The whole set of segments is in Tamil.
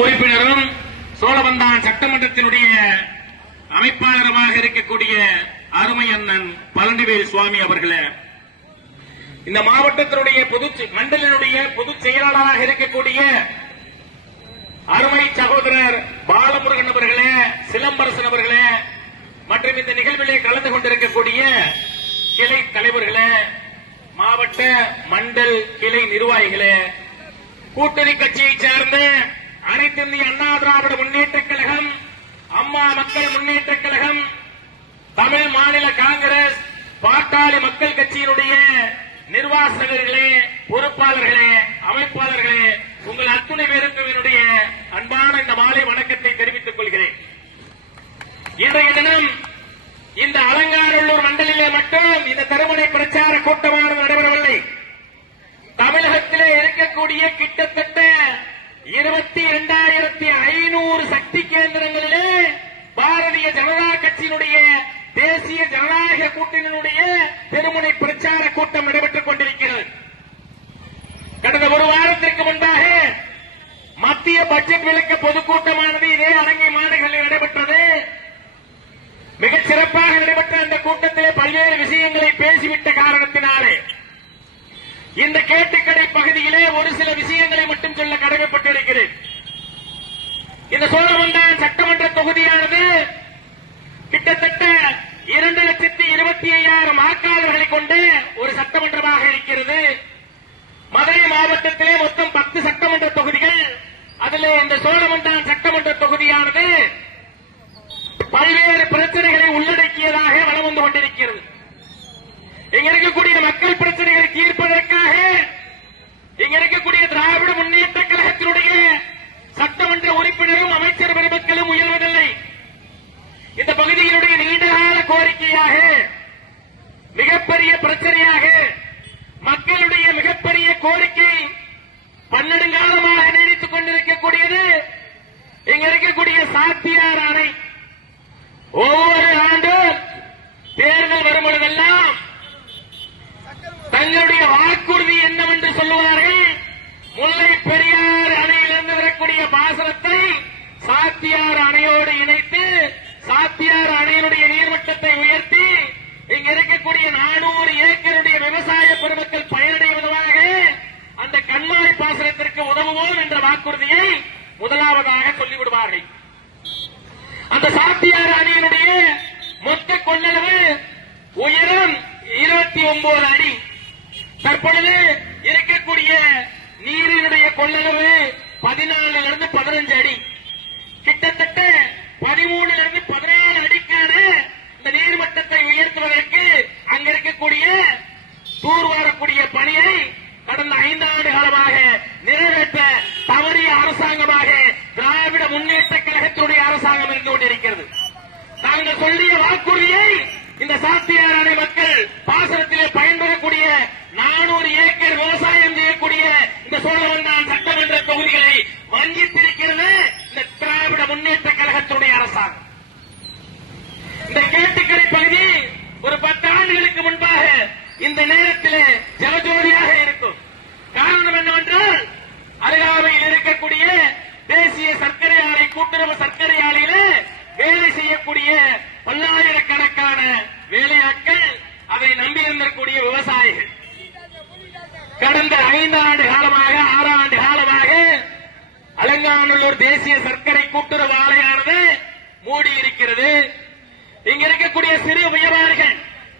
உறுப்பினரும் சோழவந்தான் சட்டமன்றத்தினுடைய அமைப்பாளருமாக இருக்கக்கூடிய அருமை அண்ணன் பழனிவேல் சுவாமி அவர்களே, இந்த மாவட்டத்தினுடைய மண்டலினுடைய பொதுச் செயலாளராக இருக்கக்கூடிய அருமை சகோதரர் பாலமுருகன் அவர்களே, சிலம்பரசன் அவர்களே, மற்றும் இந்த நிகழ்விலே கலந்து கொண்டிருக்கக்கூடிய கிளை தலைவர்களே, மாவட்ட மண்டல் கிளை நிர்வாகிகளே, கூட்டணி கட்சியை சார்ந்த அனைத்து இந்திய அண்ணா திராவிட முன்னேற்றக் கழகம், அம்மா மக்கள் முன்னேற்றக் கழகம், தமிழ் மாநில காங்கிரஸ், பாட்டாளி மக்கள் கட்சியினுடைய நிர்வாகர்களே, பொறுப்பாளர்களே, அமைப்பாளர்களே, உங்கள் அத்துணை பேருக்கும் என்னுடைய அன்பான இந்த மாலை வணக்கத்தை தெரிவித்துக் கொள்கிறேன். இன்றைய தினம் இந்த அலங்காநல்லூர் மண்டலிலே மட்டும் இந்த தருமனை பிரச்சார கூட்டமானது நடைபெறவில்லை. தமிழகத்திலே இருக்கக்கூடிய கிட்டத்தட்ட 22,500 சக்தி கேந்திரங்களிலே பாரதிய ஜனதா கட்சியினுடைய தேசிய ஜனநாயக கூட்டணியினுடைய திருமுனை பிரச்சார கூட்டம் நடைபெற்றுக் கொண்டிருக்கிறது. கடந்த ஒரு வாரத்திற்கு முன்பாக மத்திய பட்ஜெட் விளக்க பொதுக்கூட்டமானது இதே அரங்கை மாடுகளில் நடைபெற்றது. மிகச் சிறப்பாக நடைபெற்ற அந்த கூட்டத்திலே பல்வேறு விஷயங்களை பேசிவிட்ட காரணத்தினாலே இந்த கேட்டுக்கடை பகுதியிலே ஒரு சில விஷயங்களை மட்டும் சொல்ல கடமைப்பட்டிருக்கிறேன். இந்த சோழவந்தான் சட்டமன்ற தொகுதியானது கிட்டத்தட்ட 2,25,000 வாக்காளர்களை கொண்டு ஒரு சட்டமன்றமாக இருக்கிறது. மதுரை மாவட்டத்திலே மொத்தம் 10 சட்டமன்ற தொகுதிகள். அதிலே இந்த சோழவந்தான் சட்டமன்ற தொகுதியானது பல்வேறு பிரச்சனைகளை உள்ளடக்கியதாக வலம் வந்து கொண்டிருக்கிறது. இங்க இருக்கக்கூடிய மக்கள் பிரச்சனைகளை தீர்ப்பதற்காக இங்க இருக்கக்கூடிய திராவிட முன்னேற்ற கழகத்தினுடைய சட்டமன்ற உறுப்பினரும் அமைச்சர் பெருமக்களும் முயல்வதில்லை. இந்த பகுதியினுடைய நீண்டகால கோரிக்கையாக, மிகப்பெரிய பிரச்சனையாக, மக்களுடைய மிகப்பெரிய கோரிக்கை பன்னெடுங்காலமாக நீடித்துக் கொண்டிருக்கக்கூடியது இங்க இருக்கக்கூடிய சாத்தியார் அணை. ஒவ்வொரு ஆண்டும் தேர்தல் வரும்பொழுதெல்லாம் தங்களுடைய வாக்குறுதி என்னவென்று சொல்லுவார்கள், முல்லை பெரியாறு அணையிலிருந்து வரக்கூடிய பாசனத்தை சாத்தியார் அணையோடு இணைத்து சாத்தியார் அணையினுடைய நீர்மட்டத்தை உயர்த்தி இங்க இருக்கக்கூடிய 400 ஏக்கருடைய விவசாய பெருமக்கள் பயனடைவதாக அந்த கண்மாய் பாசனத்திற்கு உதவுவோம் என்ற வாக்குறுதியை முதலாவதாக சொல்லிவிடுவார்கள். அந்த சாத்தியார் அணையினுடைய மொத்த கொள்ளளவு உயரம் 29 அடி. தற்பொழுது இருக்கக்கூடிய நீரினுடைய கொள்ளளவு 14 15 அடி. கிட்டத்தட்ட 13 14 அடிக்கான இந்த நீர்மட்டத்தை உயர்த்துவதற்கு அங்க இருக்கக்கூடிய தூர்வாரக்கூடிய பணியை கடந்த 5 ஆண்டு காலமாக நிறைவேற்ற தவறிய அரசாங்கமாக திராவிட முன்னேற்ற கழகத்தினுடைய அரசாங்கம் இருந்து கொண்டிருக்கிறது. நாங்கள் சொல்லிய வாக்குறுதியை இந்த சாத்தியார் அணை மக்கள் பாசனத்திலே பயன்பெறக்கூடிய 400 ஏக்கர் விவசாயம் செய்யக்கூடிய இந்த சோழவந்தான் சட்டமன்ற தொகுதிகளை வஞ்சித்திருக்கிறது இந்த திராவிட முன்னேற்ற கழகத்தினுடைய அரசாங்கம். இந்த கேட்டுக்கடை பகுதி ஒரு 10 ஆண்டுகளுக்கு முன்பாக இந்த நேரத்தில் ஜலஜோதியாக இருக்கும். காரணம் என்னவென்றால் அருகாமையில் இருக்கக்கூடிய தேசிய சர்க்கரை ஆலை, கூட்டுறவு சர்க்கரை ஆலையில வேலை செய்யக்கூடிய பல்லாயிரக்கணக்கான வேலையாட்கள், அதை நம்பியிருந்திருக்கூடிய விவசாயிகள் கடந்த 5 ஆண்டு காலமாக 6 ஆண்டு காலமாக அலங்காநல்லூர் தேசிய சர்க்கரை கூட்டுறவு ஆலையானது மூடியிருக்கிறது. இங்க இருக்கக்கூடிய சிறு வியாபாரிகள்,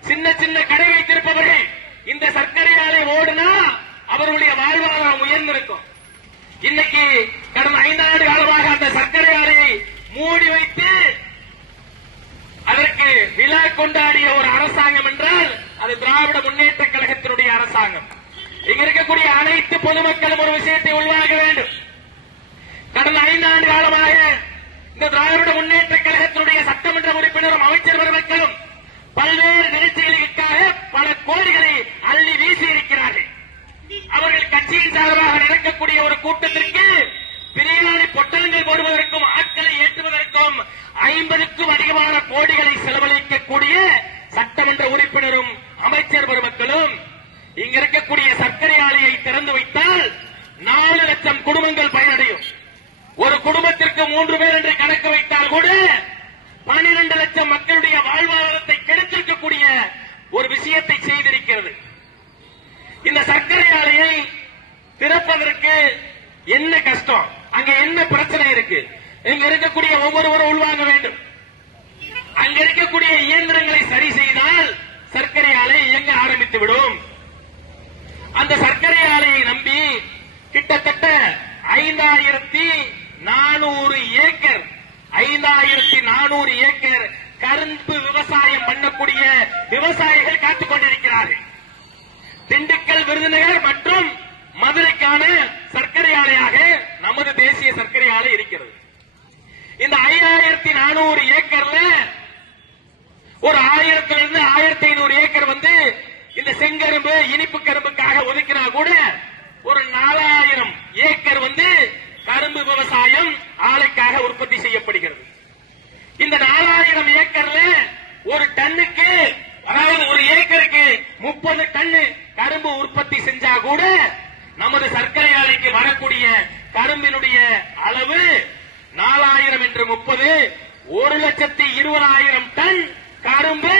சின்ன சின்ன கடை வைத்திருப்பவர்கள் இந்த சர்க்கரை ஆலை ஓடுனா அவர்களுடைய வாழ்வாதாரம் உயர்ந்திருக்கும். இன்னைக்கு கடந்த 5 ஆண்டு காலமாக அந்த சர்க்கரை ஆலையை மூடி வைத்து அதற்கு விழா கொண்டாடிய ஒரு அரசாங்கம் என்றால் அது திராவிட முன்னேற்ற கழகத்தினுடைய அரசாங்கம். இங்க இருக்கக்கூடிய அனைத்து பொதுமக்களும் ஒரு விஷயத்தை உள்வாங்க வேண்டும். கடந்த 5 ஆண்டு காலமாக இந்த திராவிட முன்னேற்ற கழகத்தினுடைய சட்டமன்ற உறுப்பினரும் அமைச்சர் பெருமக்களும் பல்வேறு நிகழ்ச்சிகளுக்காக பல கோடிகளை அள்ளி வீசி இருக்கிறார்கள். அவர்கள் கட்சியின் சார்பாக நடக்கக்கூடிய ஒரு கூட்டத்திற்கு பிரியாணி பொட்டலங்கள் போடுவதற்கும் ஆட்களை ஏற்றுவதற்கும் 50க்கும் அதிகமான கோடிகளை செலவழிக்கக்கூடிய சட்டமன்ற உறுப்பினரும் அமைச்சர் பெருமக்களும் இங்க இருக்கக்கூடிய சர்க்கரை ஆலையை திறந்து வைத்தால் 4 லட்சம் குடும்பங்கள் பயனடையும். ஒரு குடும்பத்திற்கு 3 பேர் என்று கணக்கு வைத்தால் கூட 12 லட்சம் மக்களுடைய வாழ்வாதாரத்தை கெடுத்திருக்கக்கூடிய ஒரு விஷயத்தை செய்திருக்கிறது. இந்த சர்க்கரை ஆலையை திறப்பதற்கு என்ன கஷ்டம், அங்க என்ன பிரச்சனை இருக்கு? இங்க இருக்கக்கூடிய ஒவ்வொருவரும் உள்வாங்க வேண்டும். அங்க இருக்கக்கூடிய இயந்திரங்களை சரி செய்தால் சர்க்கரை ஆலை இயங்க ஆரம்பித்து விடும். அந்த சர்க்கரை ஆலையை நம்பி கிட்டத்தட்ட 5400 ஏக்கர் 5400 ஏக்கர் கரும்பு விவசாயம் பண்ணக்கூடிய விவசாயிகள் காத்துக் கொண்டிருக்கிறார்கள். திண்டுக்கல், விருதுநகர் மற்றும் மதுரைக்கான சர்க்கரை ஆலையாக நமது தேசிய சர்க்கரை ஆலை இருக்கிறது. இந்த 5400 ஏக்கர்ல ஒரு 1000 1500 ஏக்கர் வந்து இந்த செங்கரும்பு இனிப்பு கரும்புக்காக ஒதுக்கினா கூட ஒரு 4000 ஏக்கர் வந்து கரும்பு விவசாயம் ஆலைக்காக உற்பத்தி செய்யப்படுகிறது. இந்த 4000 ஏக்கர்ல ஒரு டன்னுக்கு, அதாவது ஒரு ஏக்கருக்கு 30 டன்னு கரும்பு உற்பத்தி செஞ்சா கூட நமது சர்க்கரை ஆலைக்கு வரக்கூடிய கரும்பினுடைய அளவு 4000 என்று 30 1,20,000 டன் கரும்பு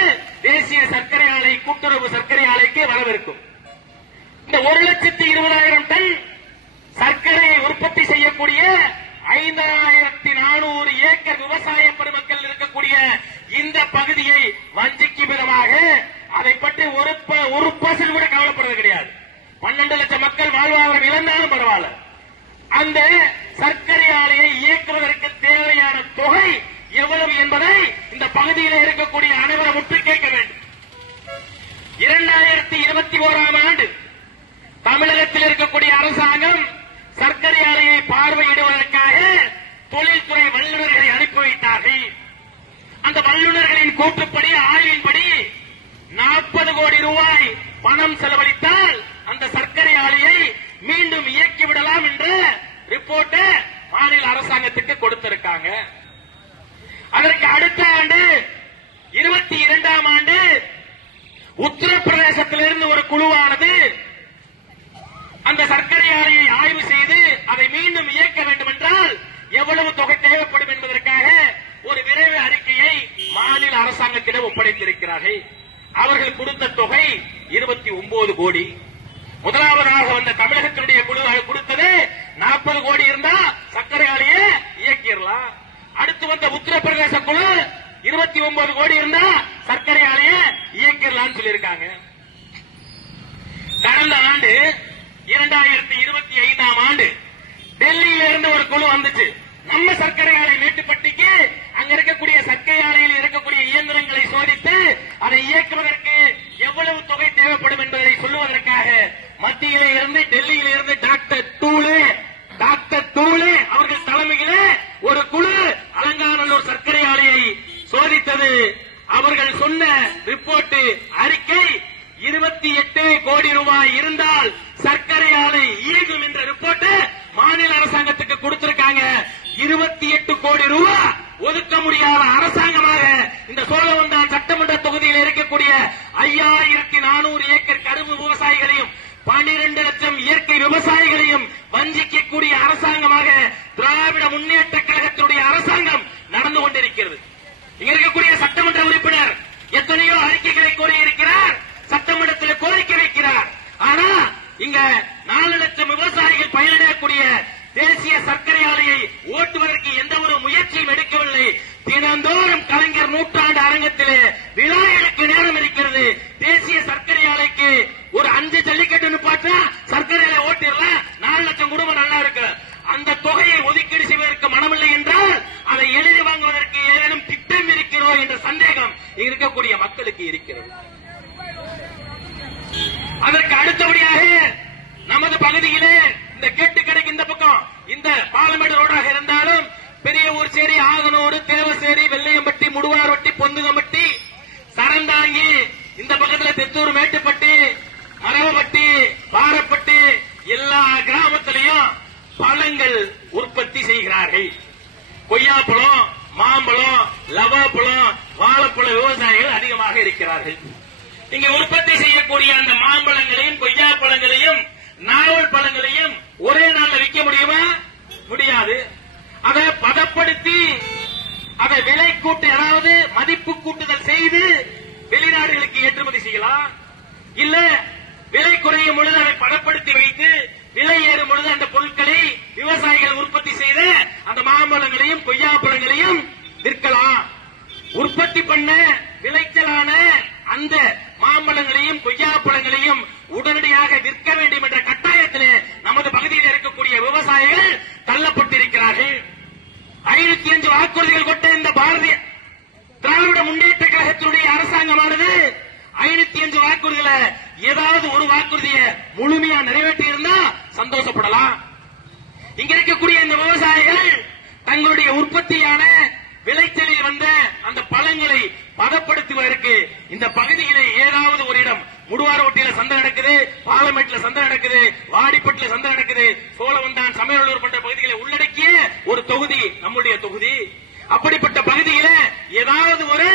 தேசிய சர்க்கரை ஆலை கூட்டுறவு சர்க்கரை ஆலைக்கு வரவிருக்கும். இந்த 1,20,000 டன் சர்க்கரையை உற்பத்தி செய்யக்கூடிய 5400 ஏக்கர் விவசாய பெருமக்கள் இருக்கக்கூடிய இந்த பகுதியை வஞ்சிக்கும் விதமாக அதை பற்றி ஒரு பர்சன்ட் கூட கவலைப்படுறது கிடையாது. 12 லட்சம் மக்கள் வாழ்வாதாரம் இழந்தாலும் பரவாயில்ல. அந்த சர்க்கரை ஆலையை இயக்குவதற்கு தேவையான தொகை எவ்வளவு என்பதை இந்த பகுதியில் இருக்கக்கூடிய அனைவரும் முற்றி கேட்க வேண்டும். 2021ஆம் ஆண்டு தமிழகத்தில் இருக்கக்கூடிய அரசாங்கம் சர்க்கரை ஆலையை பார்வையிடுவதற்காக தொழில்துறை வல்லுநர்களை அனுப்பி வைத்தார்கள். அந்த வல்லுநர்களின் கூற்றுப்படி, ஆய்வின்படி 40 கோடி ரூபாய் பணம் செலவழித்தால் அந்த சர்க்கரை ஆலையை மீண்டும் இயக்கிவிடலாம் என்ற ரிப்போர்ட்டை மாநில அரசாங்கத்துக்கு கொடுத்திருக்காங்க. அதற்கு அடுத்த ஆண்டு 22ஆம் ஆண்டு உத்தரப்பிரதேசத்திலிருந்து ஒரு குழுவானது அந்த சர்க்கரை ஆலையை ஆய்வு செய்து அதை மீண்டும் இயக்க வேண்டும் என்றால் எவ்வளவு தொகை தேவைப்படும் என்பதற்காக ஒரு விரைவு அறிக்கையை மாநில அரசாங்கத்திடம் ஒப்படைத்திருக்கிறார்கள். அவர்கள் கொடுத்த தொகை 29 கோடி. முதலாவதாக வந்த தமிழகத்தினுடைய குழு கொடுத்தது 40 கோடி இருந்தா சர்க்கரை ஆலையை இயக்கிடலாம். அடுத்து வந்த உத்தரப்பிரதேச குழு 29 கோடி இருந்தா சர்க்கரை ஆலையை இயக்கிடலாம் சொல்லியிருக்காங்க. கடந்த ஆண்டு 2025ஆம் ஆண்டு டெல்லியில இருந்து ஒரு குழு வந்துச்சு. நம்ம சர்க்கரை ஆலை மேட்டுப்பட்டிக்கு அங்க இருக்கக்கூடிய சர்க்கரை ஆலையில் இருக்கக்கூடிய இயந்திரங்களை சோதித்து அதை இயக்குவதற்கு எவ்வளவு தொகை தேவைப்படும் என்பதை சொல்லுவதற்காக மத்தியிலே இருந்து டெல்லியில இருந்து டாக்டர் டூலே அவர்கள் தலைமையிலே ஒரு குழு அலங்காநல்லூர் சர்க்கரை ஆலையை சோதித்தது. அவர்கள் சொன்ன ரிப்போர்ட் அறிக்கை 28 கோடி ரூபாய் இருந்தால் சர்க்கரை ஆலை இயங்கும் என்ற ரிப்போர்ட் மாநில அரசாங்கத்துக்கு கொடுத்திருக்காங்க. 28 கோடி ரூபாய் ஒதுக்க முடியாத அரசாங்கமாக இந்த சோழவந்தான் சட்டமன்ற தொகுதியில் இருக்கக்கூடிய 5400 ஏக்கர் கரும்பு விவசாயிகளையும் 12 லட்சம் இயற்கை விவசாயிகளையும் வஞ்சிக்கக்கூடிய அரசாங்கமாக திராவிட முன்னேற்ற கழகத்தினுடைய அரசாங்கம் நடந்து கொண்டிருக்கிறது. இங்க இருக்கக்கூடிய சட்டமன்ற உறுப்பினர் எத்தனையோ அறிக்கைகளை கோரியிருக்கிறார், சட்டமன்றத்தில் கோரிக்கை வைக்கிறார். ஆனா இங்க 4 லட்சம் விவசாயிகள் பயனடையக்கூடிய தேசிய சர்க்கரை ஆலையை ஓட்டுவதற்கு எந்த ஒரு முயற்சியும் எடுக்கவில்லை. தினந்தோறும் கலைஞர் நூற்றாண்டு அரங்கத்திலே விழா எடுக்க நேரம் இருக்கிறது. தேசிய சர்க்கரை ஆலைக்கு ஒரு 5 ஜல்லிக்கட்டு நிப்பாட்டா சர்க்கரை ஆலை ஓட்டிடலாம், 4 லட்சம் குடும்பம் நல்லா இருக்கு. அந்த தொகையை ஒதுக்கீடு செய்வதற்கு மனமில்லை என்றால் அதை எழுதி வாங்குவதற்கு ஏதேனும் திட்டம் இருக்கிறதோ என்ற சந்தேகம் இருக்கக்கூடிய மக்களுக்கு இருக்கிறது. அதற்கு அடுத்தபடியாக நமது பகுதியிலே இந்த கேட்டு கடைக்கு இந்த பக்கம் இந்த பாலமேடு ரோடாக இருந்தாலும் பெரிய ஊர் சேரி, ஆகனூர், தேவசேரி, வெள்ளையம்பட்டி, முடுவார்வட்டி, பொந்துகம்பட்டி, சரந்தாங்கி, இந்த பக்கத்தில் தெத்தூர், மேட்டுப்பட்டி, மரவப்பட்டி, பாரப்பட்டி எல்லா கிராமத்திலையும் பழங்கள் உற்பத்தி செய்கிறார்கள். கொய்யாப்பழம், மாம்பழம், லவாப்பழம், வாழைப்பழ விவசாயிகள் அதிகமாக இருக்கிறார்கள். இங்க உற்பத்தி செய்யக்கூடிய அந்த மாம்பழங்களையும் கொய்யாப்பழங்களையும் நாவல் பழங்களையும் ஒரே நாள்ல விற்க முடியுமா? முடியாது. கூட்டு, அதாவது மதிப்பு கூட்டுதல் செய்து வெளிநாடுகளுக்கு ஏற்றுமதி செய்யலாம். இல்ல விலை குறையும் பொழுது அதை பதப்படுத்தி வைத்து விலை ஏறும் பொழுது அந்த பொருட்களை விவசாயிகள் உற்பத்தி செய்த அந்த மாம்பழங்களையும் கொய்யாப்பழங்களையும் விற்கலாம். உற்பத்தி பண்ண விளைச்சலான அந்த மாம்பழங்களையும் கொய்யாப்பழங்களையும் உடனடியாக விற்க வேண்டும் என்ற கட்டாயத்திலே நமது பகுதியில் இருக்கக்கூடிய விவசாயிகள் தள்ளப்பட்டிருக்கிறார்கள். 505 வாக்குறுதிகள் கொண்ட இந்த பாரதிய திராவிட முன்னேற்ற கழகத்தினுடைய அரசாங்கமானது 505 வாக்குறுதிகளை ஏதாவது ஒரு வாக்குறுதியை முழுமையா நிறைவேற்றி இருந்தா சந்தோஷப்படலாம். இங்க இருக்கக்கூடிய இந்த விவசாயிகள் தங்களுடைய உற்பத்தியான விளைச்சலில் வந்த அந்த பழங்களை பதப்படுத்துவதற்கு இந்த பகுதியிலே ஏதாவது ஒரு இடம், முடுவாரோட்டியில சந்தை நடக்குது, பாலமேட்டில் சந்தை நடக்குது, வாடிப்பட்டில சந்தை நடக்குது, சோழவந்தான், சமையலூர் போன்ற பகுதிகளை உள்ளடக்கிய ஒரு தொகுதி நம்முடைய தொகுதி. அப்படிப்பட்ட பகுதியில ஏதாவது ஒரு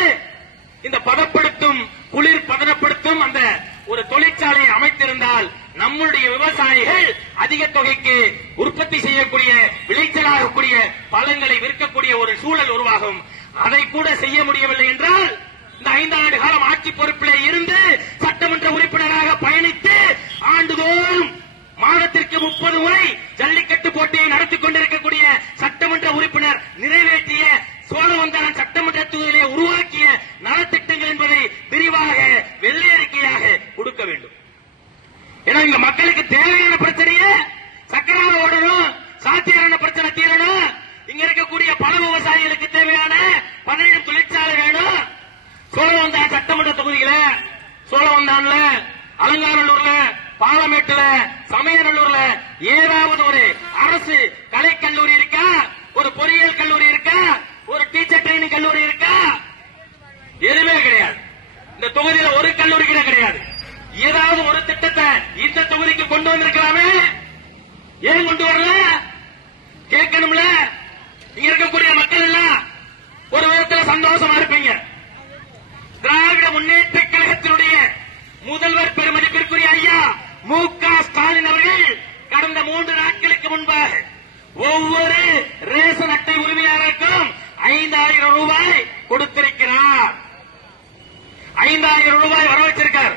இந்த பதப்படுத்தும், குளிர் பதனப்படுத்தும் அந்த ஒரு தொழிற்சாலையை அமைத்திருந்தால் நம்முடைய விவசாயிகள் அதிக தொகைக்கு உற்பத்தி செய்யக்கூடிய, விளைச்சலாகக்கூடிய பழங்களை விற்கக்கூடிய ஒரு சூழல் உருவாகும். அதை கூட செய்ய முடியவில்லை என்றால் இந்த 5 ஆண்டு காலம் ஆட்சி பொறுப்பிலே இருந்து சட்டமன்ற உறுப்பினராக பயணித்து ஆண்டுதோறும் மாதத்திற்கு 30 முறை ஜல்லிக்கட்டு போட்டியை நடத்திக் கொண்டிருக்கக்கூடிய சட்டமன்ற உறுப்பினர் நிறைவேற்றிய சோழவந்தான் சட்டமன்ற தொகுதியிலே உருவாக்கிய நலத்திட்டங்கள் என்பதை விரிவாக வெள்ளை அறிக்கையாக கொடுக்க வேண்டும். ஏன்னா இங்க மக்களுக்கு தேவையான பிரச்சனையே சக்கரால ஓடணும், சாத்தியான பிரச்சனை தீரணும். இங்க இருக்கக்கூடிய பல விவசாயிகளுக்கு தேவையான 17 தொழிற்சாலை வேணும். சோழவந்தான் சட்டமன்ற தொகுதியில, சோழவந்தான்ல, அலங்காநல்லூர்ல, பாலமேட்டுல, சமயநல்லூர்ல ஏதாவது ஒரு அரசு கலைக்கல்லூரி இருக்கா? ஒரு பொறியியல் கல்லூரி இருக்கா? ஒரு டீச்சர் ட்ரைனிங் கல்லூரி இருக்கா? எதுவுமே கிடையாது. இந்த தொகுதியில ஒரு கல்லூரி கூட கிடையாது. ஏதாவது ஒரு திட்டத்தை இந்த தொகுதிக்கு கொண்டு வந்திருக்கலாமே, ஏன் கொண்டு வரல? கேட்கணும்ல. இங்க இருக்கக்கூடிய மக்கள் எல்லாம் ஒரு விதத்தில் சந்தோஷமா இருப்பீங்க. திராவிட முன்னேற்ற கழகத்தினுடைய முதல்வர் பெருமதிப்பிற்குரிய ஐயா மு.க. ஸ்டாலின் அவர்கள் கடந்த 3 நாட்களுக்கு முன்பாக ஒவ்வொரு ரேஷன் அட்டை உரிமையாளருக்கும் 5000 ரூபாய் கொடுத்திருக்கிறார். 5000 ரூபாய் வர வச்சிருக்கார்.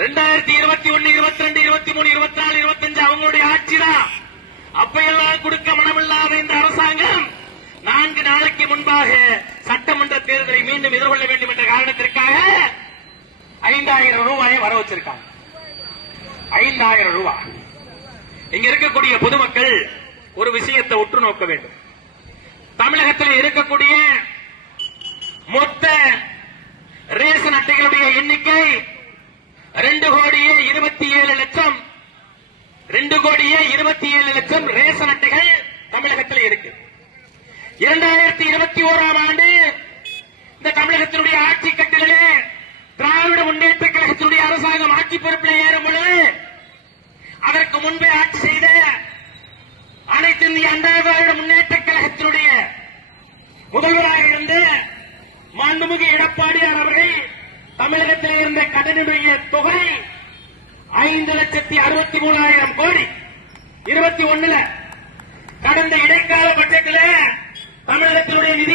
2021, 22, 23, 24, 25 அவங்களுடைய ஆட்சிதான். அப்பையெல்லாம் கொடுக்க மனமில்லாத இந்த அரசாங்கம் 4 நாளைக்கு முன்பாக சட்டமன்ற தேர்தலை மீண்டும் எதிர்கொள்ள வேண்டும் என்ற காரணத்திற்காக 5000 ரூபாயை வர வச்சிருக்காங்க. 5000 ரூபாய். இங்க இருக்கக்கூடிய பொதுமக்கள் ஒரு விஷயத்தை உற்று நோக்க வேண்டும். தமிழகத்தில் இருக்கக்கூடிய மொத்த ரேஷன் அட்டைகளுடைய எண்ணிக்கை 2,27,00,000. 2,27,00,000 ரேஷன் அட்டைகள் தமிழகத்தில் இருக்கு. 2021ஆம் ஆண்டு இந்த தமிழகத்தினுடைய ஆட்சி கட்டிலே திராவிட முன்னேற்ற கழகத்தினுடைய அரசாங்கம் ஆட்சி பொறுப்பில் ஏறும் பொழுது அதற்கு முன்பே ஆட்சி செய்த அனைத்து இந்திய அண்ணா திராவிட முன்னேற்ற கழகத்தினுடைய முதல்வராக இருந்த மாண்புமிகு எடப்பாடியார் அவர்கள் தமிழகத்தில் இருந்த கடனுடைய தொகை 5,63,000 கோடி. 21 கடந்த இடைக்கால பட்ஜெட்டில் தமிழகத்தினுடைய நிதி